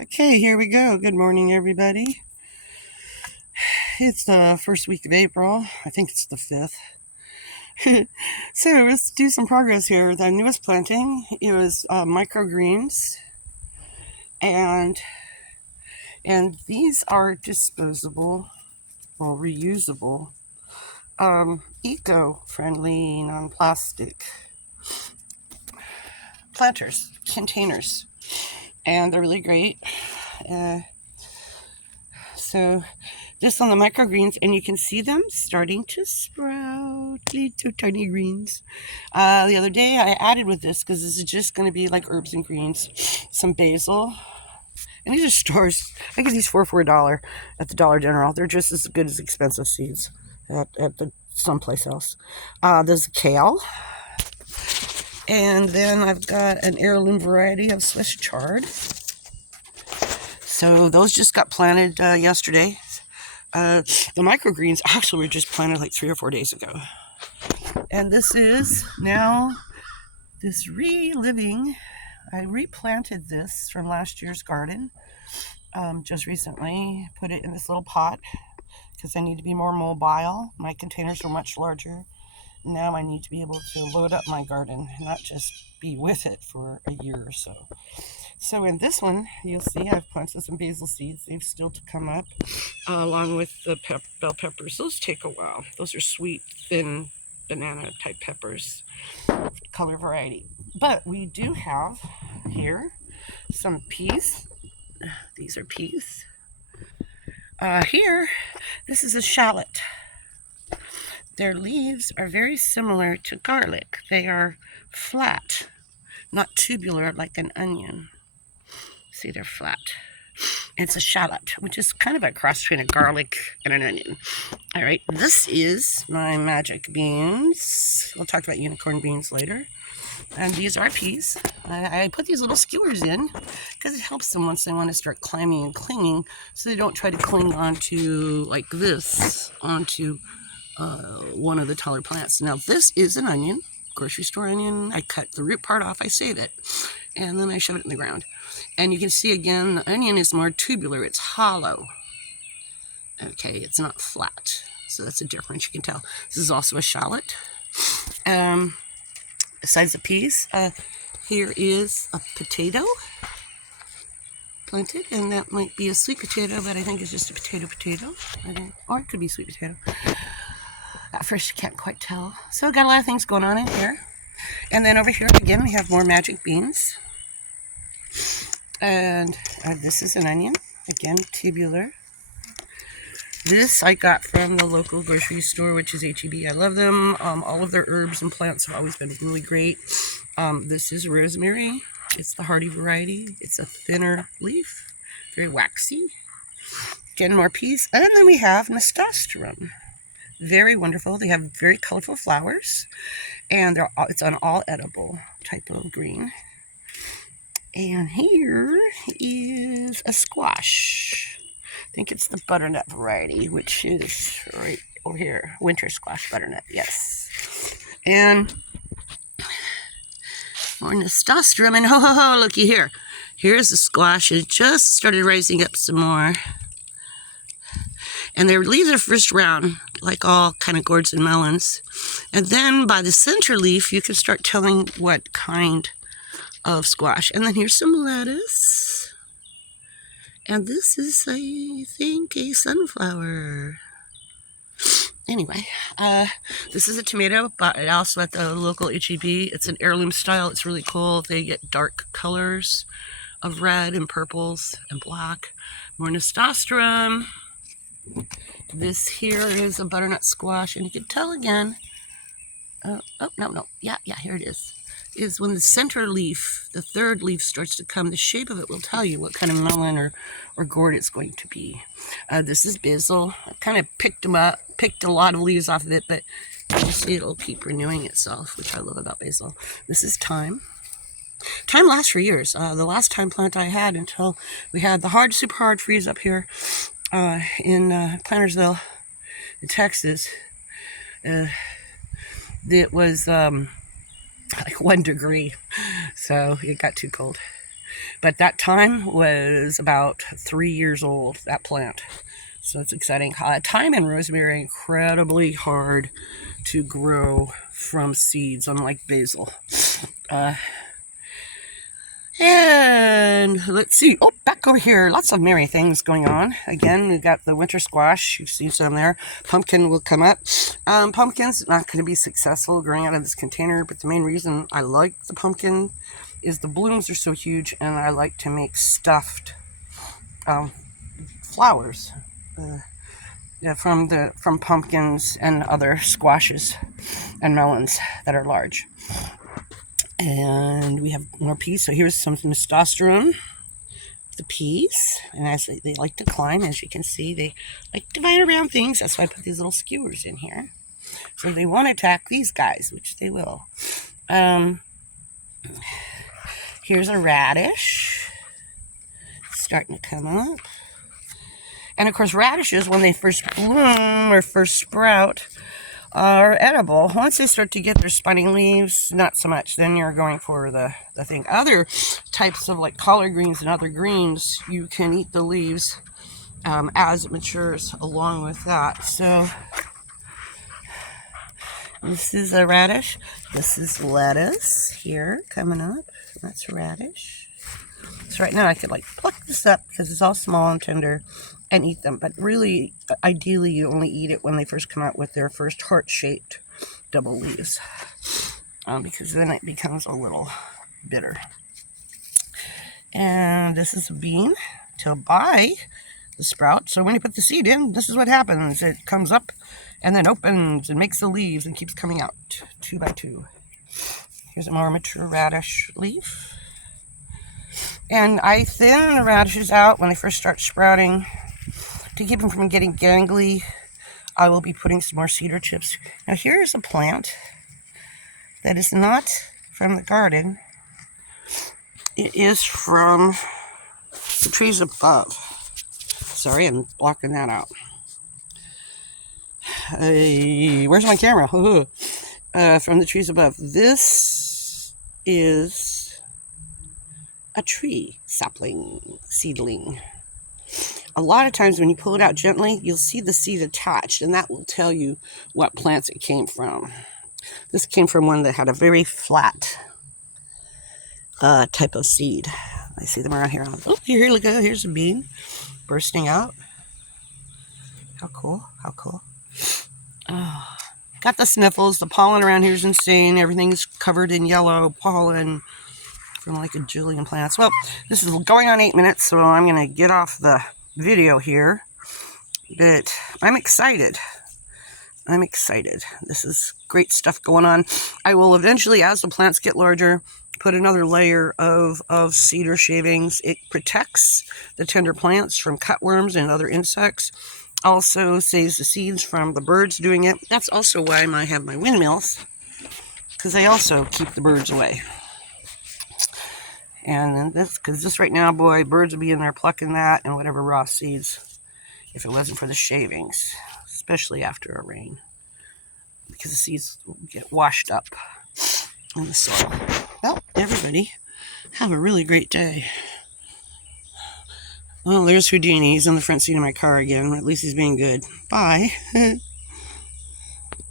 Okay, here we go. Good morning, everybody. It's the first week of April. I think it's the 5th. So let's do some progress here. The newest planting is microgreens, and these are disposable or reusable, eco-friendly, non-plastic planters, containers, and they're really great. So just on the microgreens, and you can see them starting to sprout, little tiny greens. The other day I added with this, because this is just going to be like herbs and greens, some basil. And these are stores. I get these for $4 at the Dollar General. They're just as good as expensive seeds at the someplace else. There's kale. And then I've got an heirloom variety of Swiss chard. So those just got planted yesterday. The microgreens actually were just planted like 3 or 4 days ago. And this is now this reliving. I replanted this from last year's garden just recently. Put it in this little pot because I need to be more mobile. My containers are much larger. Now I need to be able to load up my garden, not just be with it for a year or so. So in this one, you'll see I've planted some basil seeds. They've still to come up, along with the bell peppers. Those take a while. Those are sweet, thin, banana-type peppers, color variety. But we do have here some peas. These are peas. Here, this is a shallot. Their leaves are very similar to garlic. They are flat, not tubular like an onion. See, they're flat. It's a shallot, which is kind of a cross between a garlic and an onion. All right, this is my magic beans. We'll talk about unicorn beans later. And these are peas. I put these little skewers in because it helps them once they want to start climbing and clinging, so they don't try to cling onto, like this, onto one of the taller plants. Now this is an onion, grocery store onion. I cut the root part off, I save it, and then I shove it in the ground. And you can see again, the onion is more tubular, it's hollow. Okay, it's not flat. So that's a difference you can tell. This is also a shallot. Besides the peas, here is a potato planted, and that might be a sweet potato, but I think it's just a potato. Or it could be sweet potato. At first, you can't quite tell. So I've got a lot of things going on in here. And then over here, again, we have more magic beans. And this is an onion, again, tubular. This I got from the local grocery store, which is H-E-B. I love them. All of their herbs and plants have always been really great. This is rosemary. It's the hardy variety. It's a thinner leaf, very waxy. Again, more peas. And then we have nasturtium. Very wonderful. They have very colorful flowers, and it's an all edible type of green. And here is a squash. I think it's the butternut variety, which is right over here. Winter squash butternut, yes. And more nasturtium, and ho, looky here. Here's the squash. It just started rising up some more. And their leaves are first round, like all kind of gourds and melons. And then by the center leaf, you can start telling what kind of squash. And then here's some lettuce. And this is, I think, a sunflower. Anyway, this is a tomato, but also at the local H-E-B. It's an heirloom style. It's really cool. They get dark colors of red and purples and black. More nasturtium. This here is a butternut squash, and you can tell again. No. Yeah, here it is. Is when the center leaf, the third leaf starts to come, the shape of it will tell you what kind of melon or gourd it's going to be. This is basil. I kind of picked a lot of leaves off of it, but you see it'll keep renewing itself, which I love about basil. This is thyme. Thyme lasts for years. The last thyme plant I had until we had the super hard freeze up here in Plantersville, in Texas. It was like 1 degree, so it got too cold. But that time was about 3 years old, that plant. So it's exciting. Thyme and rosemary are incredibly hard to grow from seeds, unlike basil. And let's see. Oh, back over here. Lots of merry things going on. Again, we've got the winter squash. You see some there. Pumpkin will come up. Pumpkin's not going to be successful growing out of this container, but the main reason I like the pumpkin is the blooms are so huge, and I like to make stuffed flowers from pumpkins and other squashes and melons that are large. And we have more peas. So here's some testosterone, the peas. And as they like to climb, as you can see, they like to bite around things. That's why I put these little skewers in here. So they won't attack these guys, which they will. Here's a radish. Starting to come up. And of course, radishes, when they first bloom or first sprout, are edible. Once they start to get their spiny leaves, not so much. Then you're going for the thing. Other types of like collard greens and other greens, you can eat the leaves as it matures along with that. So this is a radish. This is lettuce here coming up. That's radish. So right now I could like pluck this up because it's all small and tender and eat them. But really, ideally, you only eat it when they first come out with their first heart-shaped double leaves. Because then it becomes a little bitter. And this is a bean to buy the sprout. So when you put the seed in, this is what happens. It comes up and then opens and makes the leaves and keeps coming out 2 by 2. Here's a more mature radish leaf. And I thin the radishes out when they first start sprouting. To keep them from getting gangly, I will be putting some more cedar chips. Now here's a plant that is not from the garden. It is from the trees above. Sorry, I'm blocking that out. Where's my camera? From the trees above. This is a tree sapling, seedling. A lot of times when you pull it out gently, you'll see the seed attached, and that will tell you what plants it came from. This came from one that had a very flat type of seed. I see them around here. Oh, here we go. Here's a bean bursting out. How cool. How cool. Oh, got the sniffles. The pollen around here is insane. Everything's covered in yellow pollen from like a jillion plants. Well, this is going on 8 minutes, so I'm going to get off the video here. But I'm excited. I'm excited. This is great stuff going on. I will eventually, as the plants get larger, put another layer of cedar shavings. It protects the tender plants from cutworms and other insects. Also saves the seeds from the birds doing it. That's also why I have my windmills, because they also keep the birds away. And because this right now, boy, birds would be in there plucking that and whatever raw seeds if it wasn't for the shavings, especially after a rain, because the seeds get washed up in the soil. Well, everybody, have a really great day. Well, there's Houdini. He's in the front seat of my car again. At least he's being good. Bye.